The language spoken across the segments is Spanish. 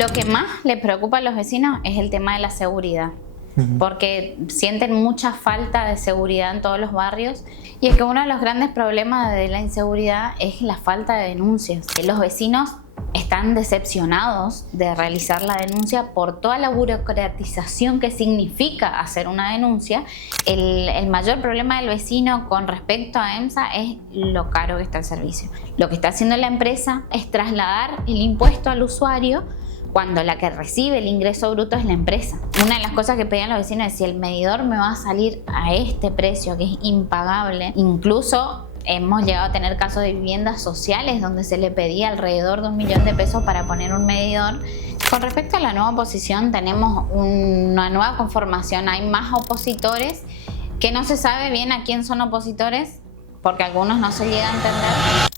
Lo que más le preocupa a los vecinos es el tema de la seguridad, porque sienten mucha falta de seguridad en todos los barrios, y es que uno de los grandes problemas de la inseguridad es la falta de denuncias. Los vecinos están decepcionados de realizar la denuncia por toda la burocratización que significa hacer una denuncia. El mayor problema del vecino con respecto a EMSA es lo caro que está el servicio. Lo que está haciendo la empresa es trasladar el impuesto al usuario, cuando la que recibe el ingreso bruto es la empresa. Una de las cosas que pedían los vecinos es: si el medidor me va a salir a este precio que es impagable. Incluso hemos llegado a tener casos de viviendas sociales donde se le pedía alrededor de 1 millón de pesos para poner un medidor. Con respecto a la nueva oposición, tenemos una nueva conformación. Hay más opositores que no se sabe bien a quién son opositores, porque algunos no se llega a entender.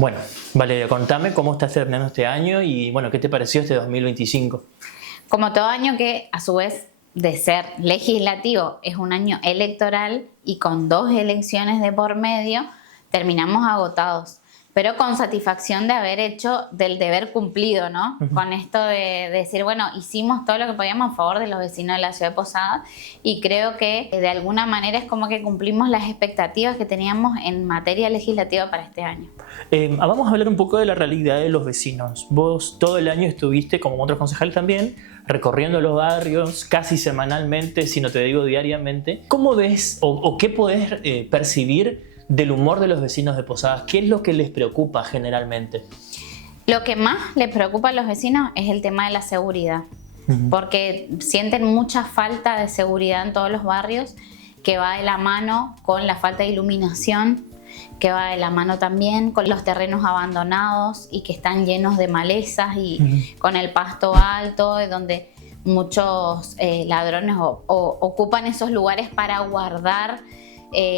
Bueno, Valeria, contame cómo estás terminando este año y bueno, ¿qué te pareció este 2025? Como todo año que a su vez de ser legislativo es un año electoral y con 2 elecciones de por medio, terminamos agotados, pero con satisfacción de haber hecho del deber cumplido, ¿no? Con esto de decir, bueno, hicimos todo lo que podíamos a favor de los vecinos de la ciudad de Posadas, y creo que de alguna manera es como que cumplimos las expectativas que teníamos en materia legislativa para este año. Vamos a hablar un poco de la realidad de los vecinos. Vos todo el año estuviste, como otros concejales también, recorriendo los barrios casi semanalmente, si no te digo diariamente. ¿Cómo ves o qué podés percibir del humor de los vecinos de Posadas? ¿Qué es lo que les preocupa generalmente? Lo que más les preocupa a los vecinos es el tema de la seguridad, porque sienten mucha falta de seguridad en todos los barrios, que va de la mano con la falta de iluminación, que va de la mano también con los terrenos abandonados y que están llenos de malezas y con el pasto alto, donde muchos ladrones ocupan esos lugares para guardar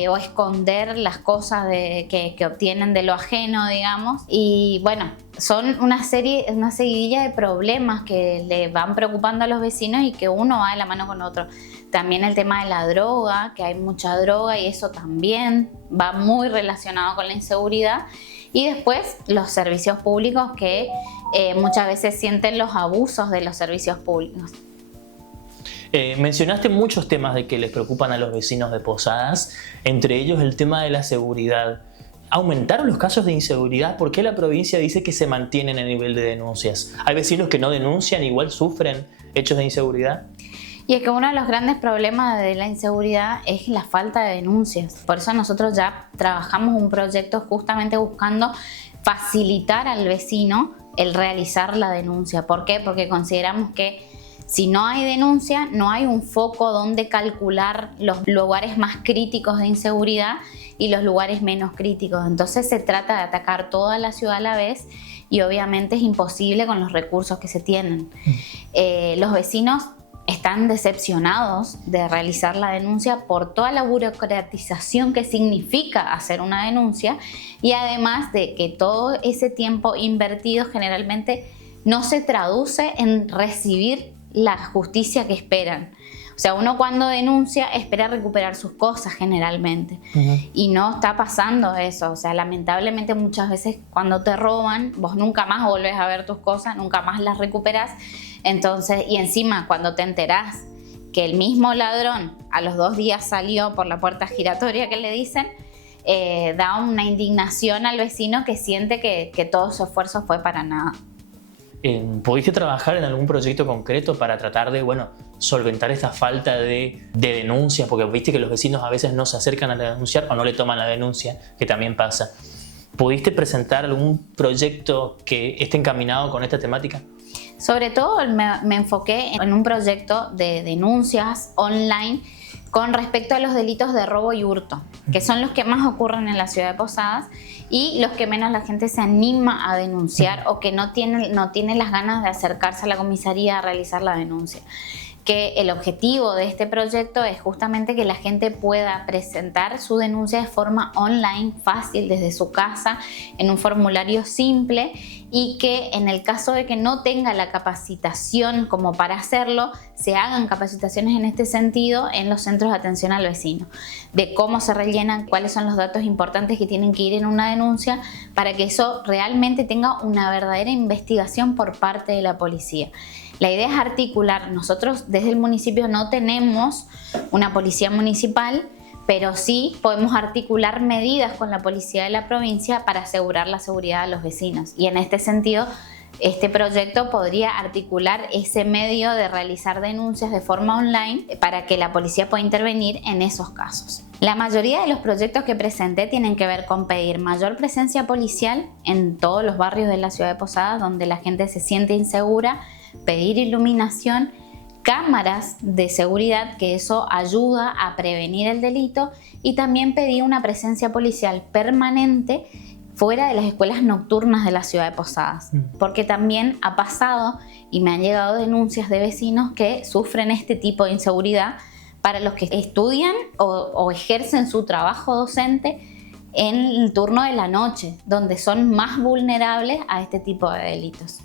o esconder las cosas que obtienen de lo ajeno, digamos. Y bueno, son una seguidilla de problemas que le van preocupando a los vecinos y que uno va de la mano con otro. También el tema de la droga, que hay mucha droga y eso también va muy relacionado con la inseguridad. Y después los servicios públicos, que muchas veces sienten los abusos de los servicios públicos. Mencionaste muchos temas de que les preocupan a los vecinos de Posadas, entre ellos el tema de la seguridad. ¿Aumentaron los casos de inseguridad? ¿Por qué la provincia dice que se mantienen el nivel de denuncias? ¿Hay vecinos que no denuncian, igual sufren hechos de inseguridad? Y es que uno de los grandes problemas de la inseguridad es la falta de denuncias. Por eso nosotros ya trabajamos un proyecto justamente buscando facilitar al vecino el realizar la denuncia. ¿Por qué? Porque consideramos que si no hay denuncia, no hay un foco donde calcular los lugares más críticos de inseguridad y los lugares menos críticos. Entonces se trata de atacar toda la ciudad a la vez y obviamente es imposible con los recursos que se tienen. Los vecinos están decepcionados de realizar la denuncia por toda la burocratización que significa hacer una denuncia, y además de que todo ese tiempo invertido generalmente no se traduce en recibir la justicia que esperan. O sea, uno cuando denuncia espera recuperar sus cosas generalmente, y no está pasando eso. O sea, lamentablemente muchas veces cuando te roban, vos nunca más volvés a ver tus cosas, nunca más las recuperás. Entonces, y encima cuando te enterás que el mismo ladrón a los 2 días salió por la puerta giratoria que le dicen, da una indignación al vecino que siente que todo su esfuerzo fue para nada. ¿Pudiste trabajar en algún proyecto concreto para tratar de, solventar esta falta de denuncias? Porque viste que los vecinos a veces no se acercan a denunciar o no le toman la denuncia, que también pasa. ¿Pudiste presentar algún proyecto que esté encaminado con esta temática? Sobre todo me enfoqué en un proyecto de denuncias online con respecto a los delitos de robo y hurto, que son los que más ocurren en la ciudad de Posadas y los que menos la gente se anima a denunciar o que no tiene las ganas de acercarse a la comisaría a realizar la denuncia. que el objetivo de este proyecto es justamente que la gente pueda presentar su denuncia de forma online, fácil, desde su casa, en un formulario simple, y que en el caso de que no tenga la capacitación como para hacerlo, se hagan capacitaciones en este sentido en los centros de atención al vecino, de cómo se rellenan, cuáles son los datos importantes que tienen que ir en una denuncia, para que eso realmente tenga una verdadera investigación por parte de la policía. La idea es articular. Nosotros desde el municipio no tenemos una policía municipal, pero sí podemos articular medidas con la policía de la provincia para asegurar la seguridad de los vecinos. Y en este sentido, este proyecto podría articular ese medio de realizar denuncias de forma online para que la policía pueda intervenir en esos casos. La mayoría de los proyectos que presenté tienen que ver con pedir mayor presencia policial en todos los barrios de la ciudad de Posadas donde la gente se siente insegura, pedir iluminación, cámaras de seguridad, que eso ayuda a prevenir el delito, y también pedí una presencia policial permanente fuera de las escuelas nocturnas de la ciudad de Posadas, porque también ha pasado y me han llegado denuncias de vecinos que sufren este tipo de inseguridad para los que estudian o ejercen su trabajo docente en el turno de la noche, donde son más vulnerables a este tipo de delitos.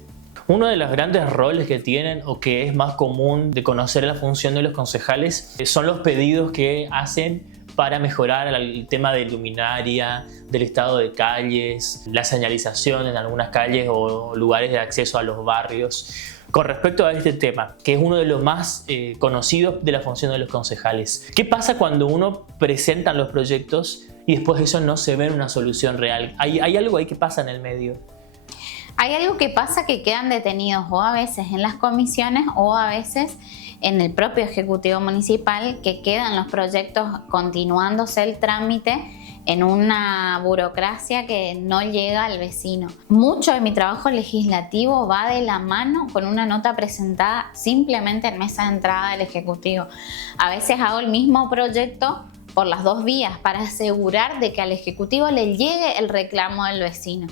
Uno de los grandes roles que tienen, o que es más común de conocer la función de los concejales, son los pedidos que hacen para mejorar el tema de luminaria, del estado de calles, la señalización en algunas calles o lugares de acceso a los barrios. Con respecto a este tema, que es uno de los más conocidos de la función de los concejales, ¿qué pasa cuando uno presenta los proyectos y después eso no se ve en una solución real? ¿Hay algo ahí que pasa en el medio? Hay algo que pasa, que quedan detenidos o a veces en las comisiones o a veces en el propio Ejecutivo Municipal, que quedan los proyectos continuándose el trámite en una burocracia que no llega al vecino. Mucho de mi trabajo legislativo va de la mano con una nota presentada simplemente en mesa de entrada del Ejecutivo. A veces hago el mismo proyecto por las dos vías para asegurar de que al Ejecutivo le llegue el reclamo del vecino.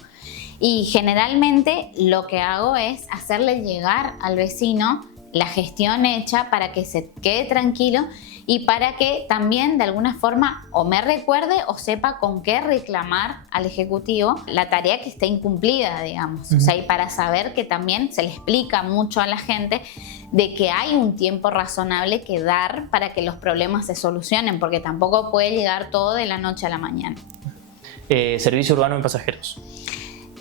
Y generalmente lo que hago es hacerle llegar al vecino la gestión hecha para que se quede tranquilo y para que también de alguna forma o me recuerde o sepa con qué reclamar al Ejecutivo la tarea que esté incumplida, digamos. O sea, y para saber que también se le explica mucho a la gente de que hay un tiempo razonable que dar para que los problemas se solucionen, porque tampoco puede llegar todo de la noche a la mañana. Servicio urbano en pasajeros.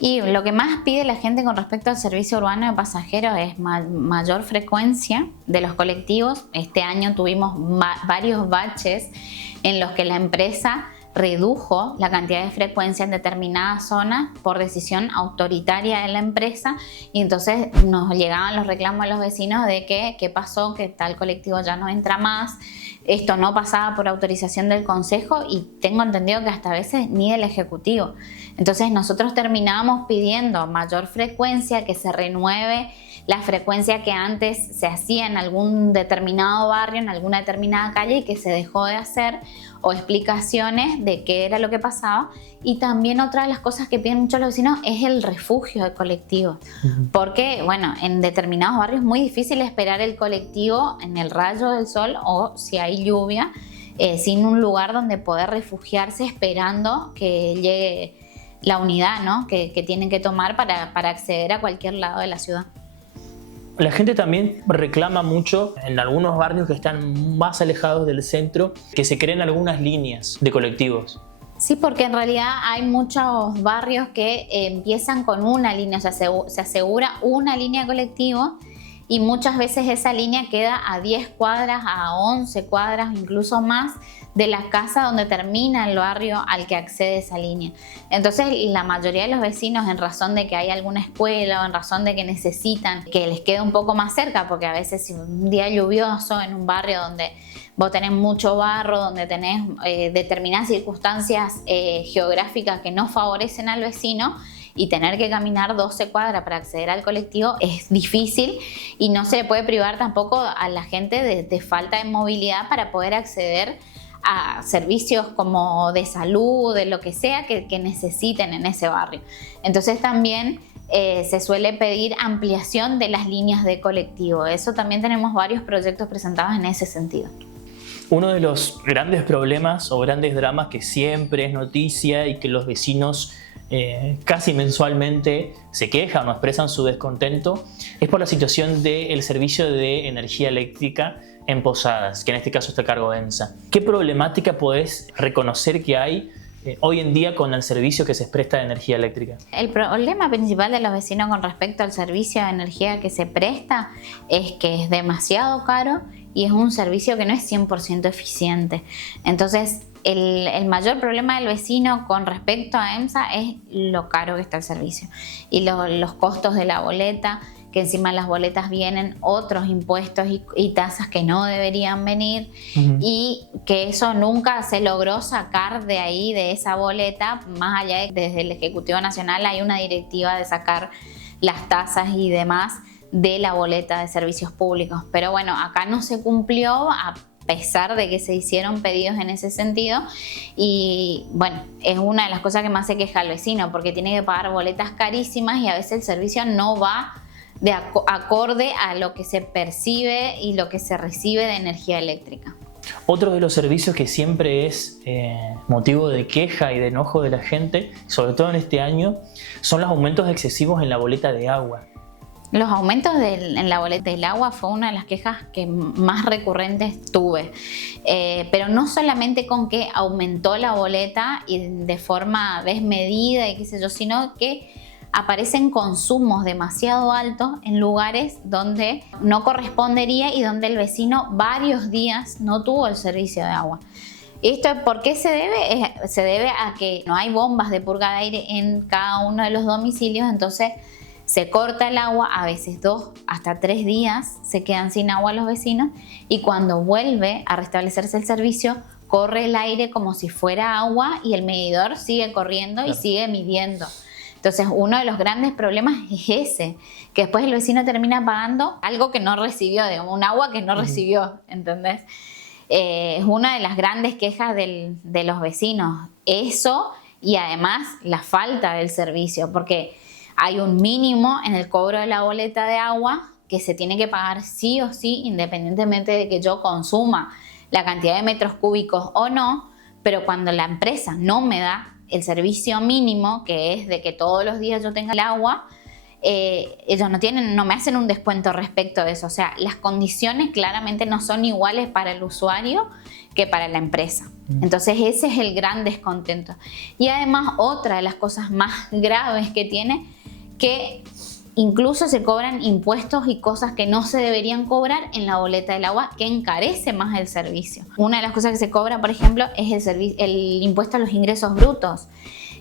Y lo que más pide la gente con respecto al servicio urbano de pasajeros es mayor frecuencia de los colectivos. Este año tuvimos varios baches en los que la empresa redujo la cantidad de frecuencia en determinadas zonas por decisión autoritaria de la empresa, y entonces nos llegaban los reclamos de los vecinos de que qué pasó, que tal colectivo ya no entra más. Esto no pasaba por autorización del Consejo y tengo entendido que hasta a veces ni del Ejecutivo. Entonces nosotros terminábamos pidiendo mayor frecuencia, que se renueve la frecuencia que antes se hacía en algún determinado barrio, en alguna determinada calle y que se dejó de hacer, o explicaciones de qué era lo que pasaba. Y también otra de las cosas que piden muchos los vecinos es el refugio de colectivos. Porque, bueno, en determinados barrios es muy difícil esperar el colectivo en el rayo del sol o si hay lluvia, sin un lugar donde poder refugiarse esperando que llegue la unidad, ¿no? que tienen que tomar para acceder a cualquier lado de la ciudad. La gente también reclama mucho en algunos barrios que están más alejados del centro que se creen algunas líneas de colectivos. Sí, porque en realidad hay muchos barrios que empiezan con una línea, o sea, se asegura una línea de colectivo y muchas veces esa línea queda a 10 cuadras, a 11 cuadras, incluso más, de la casa donde termina el barrio al que accede esa línea. Entonces la mayoría de los vecinos, en razón de que hay alguna escuela o en razón de que necesitan que les quede un poco más cerca, porque a veces si un día lluvioso en un barrio donde vos tenés mucho barro, donde tenés determinadas circunstancias geográficas que no favorecen al vecino, y tener que caminar 12 cuadras para acceder al colectivo es difícil, y no se le puede privar tampoco a la gente de falta de movilidad para poder acceder a servicios como de salud, de lo que sea que necesiten en ese barrio. Entonces también se suele pedir ampliación de las líneas de colectivo. Eso también tenemos varios proyectos presentados en ese sentido. Uno de los grandes problemas o grandes dramas que siempre es noticia y que los vecinos casi mensualmente se quejan o expresan su descontento es por la situación del servicio de energía eléctrica en Posadas, que en este caso está a cargo de EMSA. ¿Qué problemática podés reconocer que hay hoy en día con el servicio que se presta de energía eléctrica? El problema principal de los vecinos con respecto al servicio de energía que se presta es que es demasiado caro y es un servicio que no es 100% eficiente. Entonces, el mayor problema del vecino con respecto a EMSA es lo caro que está el servicio y los costos de la boleta, que encima en las boletas vienen otros impuestos y tasas que no deberían venir, y que eso nunca se logró sacar de ahí, de esa boleta, más allá de que desde el Ejecutivo Nacional hay una directiva de sacar las tasas y demás de la boleta de servicios públicos. Pero bueno, acá no se cumplió a pesar de que se hicieron pedidos en ese sentido, y bueno, es una de las cosas que más se queja el vecino, porque tiene que pagar boletas carísimas y a veces el servicio no va de acorde a lo que se percibe y lo que se recibe de energía eléctrica. Otro de los servicios que siempre es motivo de queja y de enojo de la gente, sobre todo en este año, son los aumentos excesivos en la boleta de agua. Los aumentos en la boleta del agua fue una de las quejas que más recurrentes tuve. Pero no solamente con que aumentó la boleta y de forma desmedida y qué sé yo, sino que aparecen consumos demasiado altos en lugares donde no correspondería y donde el vecino varios días no tuvo el servicio de agua. ¿Esto por qué se debe? Se debe a que no hay bombas de purga de aire en cada uno de los domicilios, entonces se corta el agua, a veces 2 hasta 3 días se quedan sin agua los vecinos, y cuando vuelve a restablecerse el servicio corre el aire como si fuera agua y el medidor sigue corriendo y sigue midiendo. Entonces uno de los grandes problemas es ese, que después el vecino termina pagando algo que no recibió, digamos, un agua que no recibió, ¿entendés? Es una de las grandes quejas de los vecinos, eso, y además la falta del servicio, porque hay un mínimo en el cobro de la boleta de agua que se tiene que pagar sí o sí, independientemente de que yo consuma la cantidad de metros cúbicos o no, pero cuando la empresa no me da el servicio mínimo, que es de que todos los días yo tenga el agua, ellos no me hacen un descuento respecto de eso. O sea, las condiciones claramente no son iguales para el usuario que para la empresa. Entonces ese es el gran descontento. Y además otra de las cosas más graves que tiene, que incluso se cobran impuestos y cosas que no se deberían cobrar en la boleta del agua, que encarece más el servicio. Una de las cosas que se cobra, por ejemplo, es el impuesto a los ingresos brutos.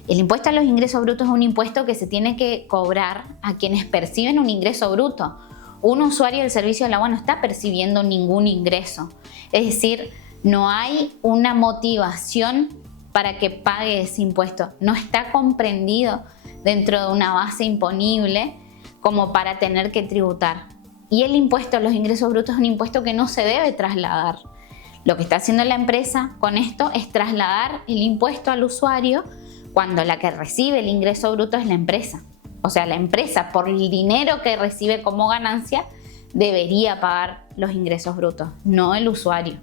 El impuesto a los ingresos brutos es un impuesto que se tiene que cobrar a quienes perciben un ingreso bruto. Un usuario del servicio del agua no está percibiendo ningún ingreso. Es decir, no hay una motivación para que pague ese impuesto. No está comprendido dentro de una base imponible como para tener que tributar. Y el impuesto a los ingresos brutos es un impuesto que no se debe trasladar. Lo que está haciendo la empresa con esto es trasladar el impuesto al usuario, cuando la que recibe el ingreso bruto es la empresa. O sea, la empresa, por el dinero que recibe como ganancia, debería pagar los ingresos brutos, no el usuario.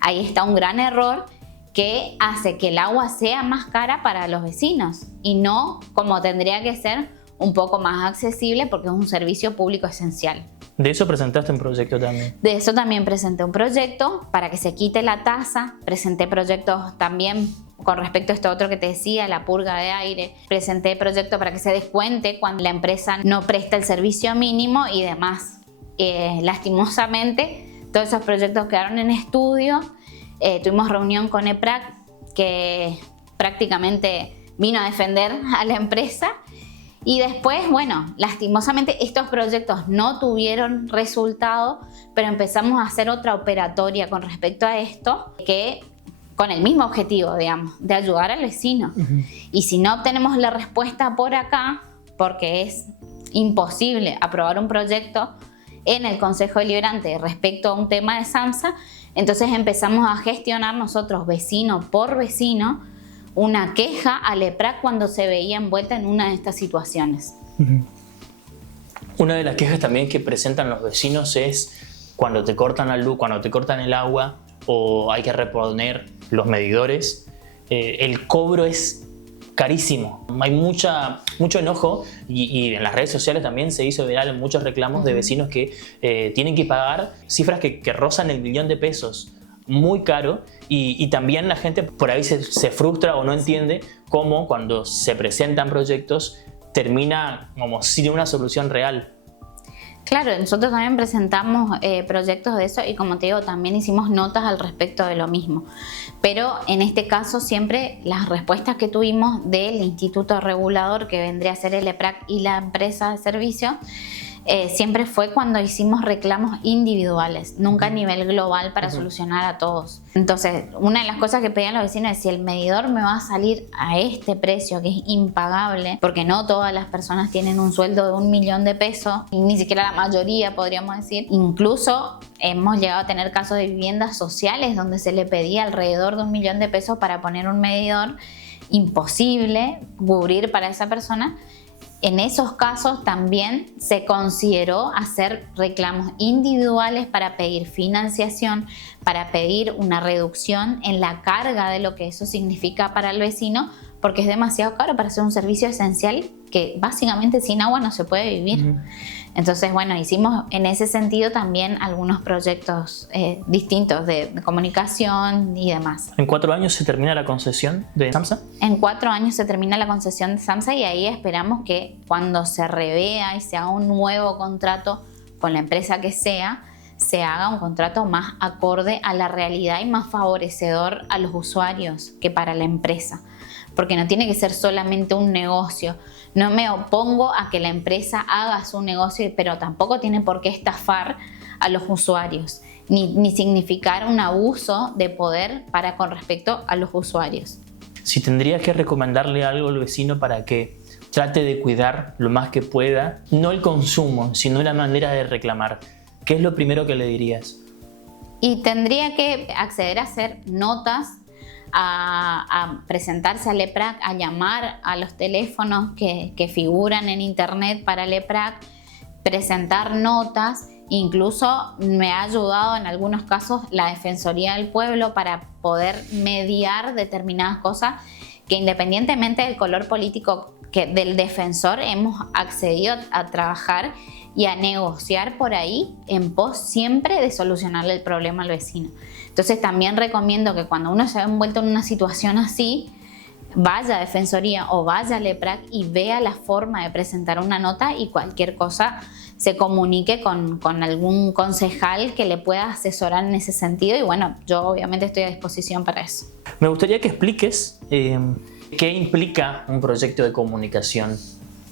Ahí está un gran error que hace que el agua sea más cara para los vecinos y no como tendría que ser, un poco más accesible, porque es un servicio público esencial. De eso presentaste un proyecto también. De eso también presenté un proyecto para que se quite la tasa. Presenté proyectos también con respecto a esto otro que te decía, la purga de aire. Presenté proyectos para que se descuente cuando la empresa no presta el servicio mínimo y demás. Lastimosamente, todos esos proyectos quedaron en estudio. Tuvimos reunión con EPRAC, que prácticamente vino a defender a la empresa. Y después, bueno, lastimosamente estos proyectos no tuvieron resultado, pero empezamos a hacer otra operatoria con respecto a esto, que con el mismo objetivo, digamos, de ayudar al vecino. Y si no obtenemos la respuesta por acá, porque es imposible aprobar un proyecto en el Consejo Deliberante respecto a un tema de SAMSA, entonces empezamos a gestionar nosotros, vecino por vecino, una queja al EPRAC cuando se veía envuelta en una de estas situaciones. Una de las quejas también que presentan los vecinos es cuando te cortan la luz, cuando te cortan el agua o hay que reponer los medidores, el cobro es carísimo. Hay mucho enojo y en las redes sociales también se hizo viral en muchos reclamos de vecinos que tienen que pagar cifras que rozan el $1.000.000. Muy caro y también la gente por ahí se frustra o no entiende cómo cuando se presentan proyectos termina como sin una solución real. Claro, nosotros también presentamos proyectos de eso y como te digo, también hicimos notas al respecto de lo mismo. Pero en este caso siempre las respuestas que tuvimos del instituto regulador que vendría a ser el EPRAC y la empresa de servicio, siempre fue cuando hicimos reclamos individuales, nunca a nivel global para solucionar a todos. Entonces, una de las cosas que pedían los vecinos es si el medidor me va a salir a este precio que es impagable, porque no todas las personas tienen un sueldo de $1.000.000 y ni siquiera la mayoría podríamos decir. Incluso hemos llegado a tener casos de viviendas sociales donde se le pedía alrededor de $1.000.000 para poner un medidor, imposible cubrir para esa persona. En esos casos también se consideró hacer reclamos individuales para pedir financiación, para pedir una reducción en la carga de lo que eso significa para el vecino, porque es demasiado caro para hacer un servicio esencial que básicamente sin agua no se puede vivir. Entonces, bueno, hicimos en ese sentido también algunos proyectos distintos de comunicación y demás. ¿En 4 años se termina la concesión de SAMSA? En 4 años se termina la concesión de SAMSA y ahí esperamos que cuando se revea y se haga un nuevo contrato con la empresa que sea, se haga un contrato más acorde a la realidad y más favorecedor a los usuarios que para la empresa. Porque no tiene que ser solamente un negocio. No me opongo a que la empresa haga su negocio, pero tampoco tiene por qué estafar a los usuarios, ni significar un abuso de poder con respecto a los usuarios. Si tendrías que recomendarle algo al vecino para que trate de cuidar lo más que pueda, no el consumo, sino la manera de reclamar, ¿qué es lo primero que le dirías? Y tendría que acceder a hacer notas, a presentarse al EPRAC, a llamar a los teléfonos que figuran en internet para el EPRAC, presentar notas. Incluso me ha ayudado en algunos casos la Defensoría del Pueblo para poder mediar determinadas cosas que independientemente del color político del defensor hemos accedido a trabajar y a negociar por ahí en pos siempre de solucionarle el problema al vecino. Entonces también recomiendo que cuando uno se ve envuelto en una situación así, vaya a Defensoría o vaya al EPRAC y vea la forma de presentar una nota y cualquier cosa se comunique con algún concejal que le pueda asesorar en ese sentido y bueno, yo obviamente estoy a disposición para eso. Me gustaría que expliques qué implica un proyecto de comunicación,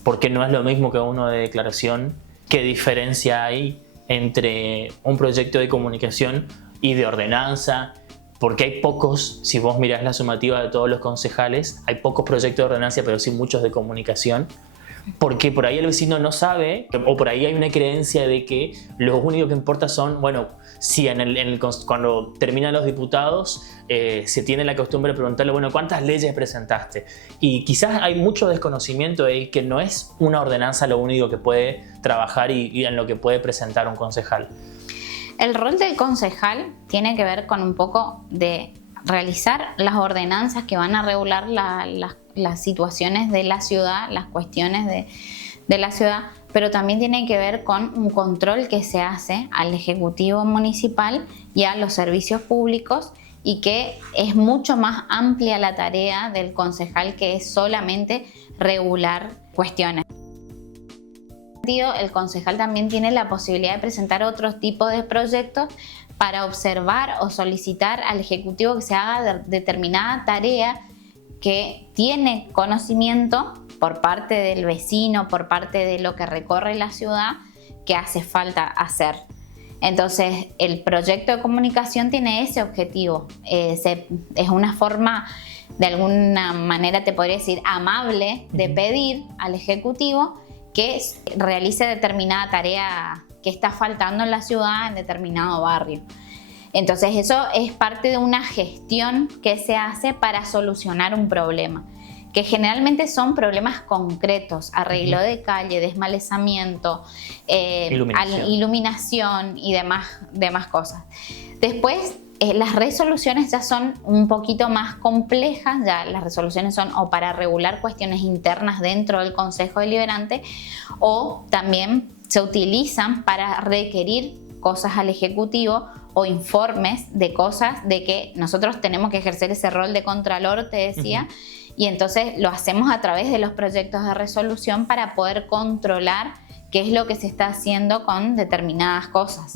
porque no es lo mismo que uno de declaración, qué diferencia hay entre un proyecto de comunicación y de ordenanza, porque hay pocos, si vos mirás la sumativa de todos los concejales, hay pocos proyectos de ordenanza, pero sí muchos de comunicación, porque por ahí el vecino no sabe, o por ahí hay una creencia de que lo único que importa son, bueno, si cuando terminan los diputados se tiene la costumbre de preguntarle, bueno, ¿cuántas leyes presentaste? Y quizás hay mucho desconocimiento de que no es una ordenanza lo único que puede trabajar y en lo que puede presentar un concejal. El rol del concejal tiene que ver con un poco de realizar las ordenanzas que van a regular las situaciones de la ciudad, las cuestiones de la ciudad, pero también tiene que ver con un control que se hace al Ejecutivo Municipal y a los servicios públicos y que es mucho más amplia la tarea del concejal que es solamente regular cuestiones. El concejal también tiene la posibilidad de presentar otros tipos de proyectos para observar o solicitar al Ejecutivo que se haga determinada tarea que tiene conocimiento por parte del vecino, por parte de lo que recorre la ciudad, que hace falta hacer. Entonces, el proyecto de comunicación tiene ese objetivo. Es una forma, de alguna manera te podría decir, amable de pedir al Ejecutivo que realice determinada tarea que está faltando en la ciudad, en determinado barrio. Entonces eso es parte de una gestión que se hace para solucionar un problema, que generalmente son problemas concretos, arreglo de calle, desmalezamiento, iluminación y demás cosas. Después, las resoluciones ya son un poquito más complejas, ya las resoluciones son o para regular cuestiones internas dentro del Consejo Deliberante o también se utilizan para requerir cosas al Ejecutivo o informes de cosas de que nosotros tenemos que ejercer ese rol de contralor, te decía, y entonces lo hacemos a través de los proyectos de resolución para poder controlar qué es lo que se está haciendo con determinadas cosas,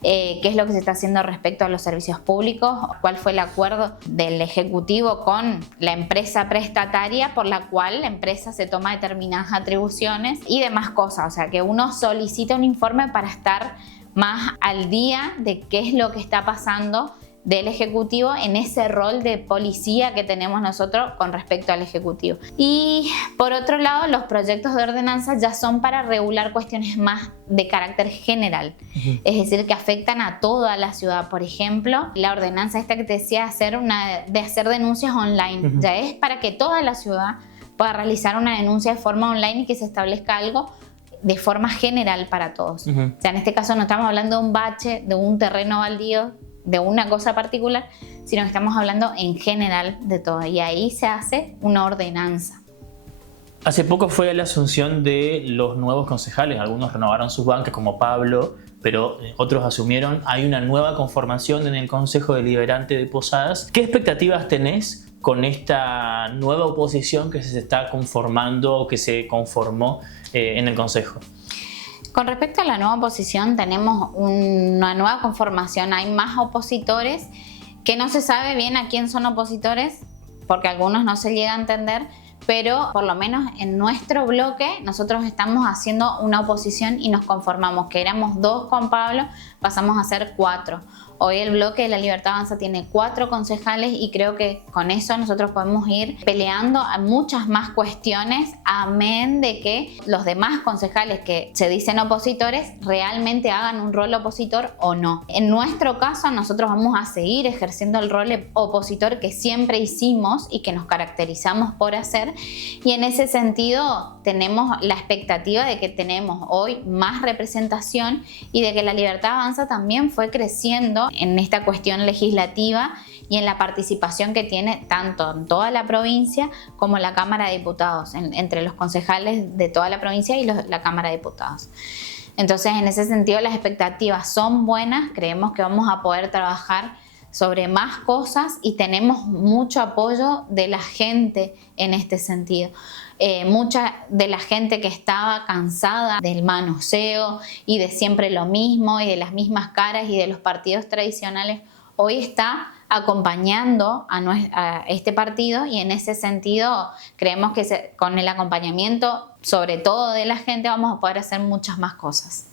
qué es lo que se está haciendo respecto a los servicios públicos, cuál fue el acuerdo del Ejecutivo con la empresa prestataria por la cual la empresa se toma determinadas atribuciones y demás cosas. O sea, que uno solicita un informe para estar más al día de qué es lo que está pasando del Ejecutivo en ese rol de policía que tenemos nosotros con respecto al Ejecutivo. Y por otro lado, los proyectos de ordenanza ya son para regular cuestiones más de carácter general, es decir, que afectan a toda la ciudad. Por ejemplo, la ordenanza esta que te decía de hacer denuncias online, ya es para que toda la ciudad pueda realizar una denuncia de forma online y que se establezca algo de forma general para todos. O sea, en este caso no estamos hablando de un bache, de un terreno baldío, de una cosa particular, sino que estamos hablando en general de todo. Y ahí se hace una ordenanza. Hace poco fue la asunción de los nuevos concejales. Algunos renovaron sus bancas, como Pablo, pero otros asumieron. Hay una nueva conformación en el Consejo Deliberante de Posadas. ¿Qué expectativas tenés con esta nueva oposición que se está conformando o que se conformó en el Consejo? Con respecto a la nueva oposición, tenemos una nueva conformación. Hay más opositores que no se sabe bien a quién son opositores, porque algunos no se llega a entender, pero por lo menos en nuestro bloque nosotros estamos haciendo una oposición y nos conformamos, que éramos 2 con Pablo, pasamos a ser 4. Hoy el bloque de La Libertad Avanza tiene 4 concejales y creo que con eso nosotros podemos ir peleando a muchas más cuestiones, amén de que los demás concejales que se dicen opositores realmente hagan un rol opositor o no. En nuestro caso nosotros vamos a seguir ejerciendo el rol opositor que siempre hicimos y que nos caracterizamos por hacer, y en ese sentido tenemos la expectativa de que tenemos hoy más representación y de que La Libertad Avanza también fue creciendo en esta cuestión legislativa y en la participación que tiene tanto en toda la provincia como la Cámara de Diputados, entre los concejales de toda la provincia y la Cámara de Diputados. Entonces, en ese sentido, las expectativas son buenas, creemos que vamos a poder trabajar sobre más cosas y tenemos mucho apoyo de la gente en este sentido. Mucha de la gente que estaba cansada del manoseo y de siempre lo mismo y de las mismas caras y de los partidos tradicionales, hoy está acompañando a este partido, y en ese sentido creemos que con el acompañamiento, sobre todo de la gente, vamos a poder hacer muchas más cosas.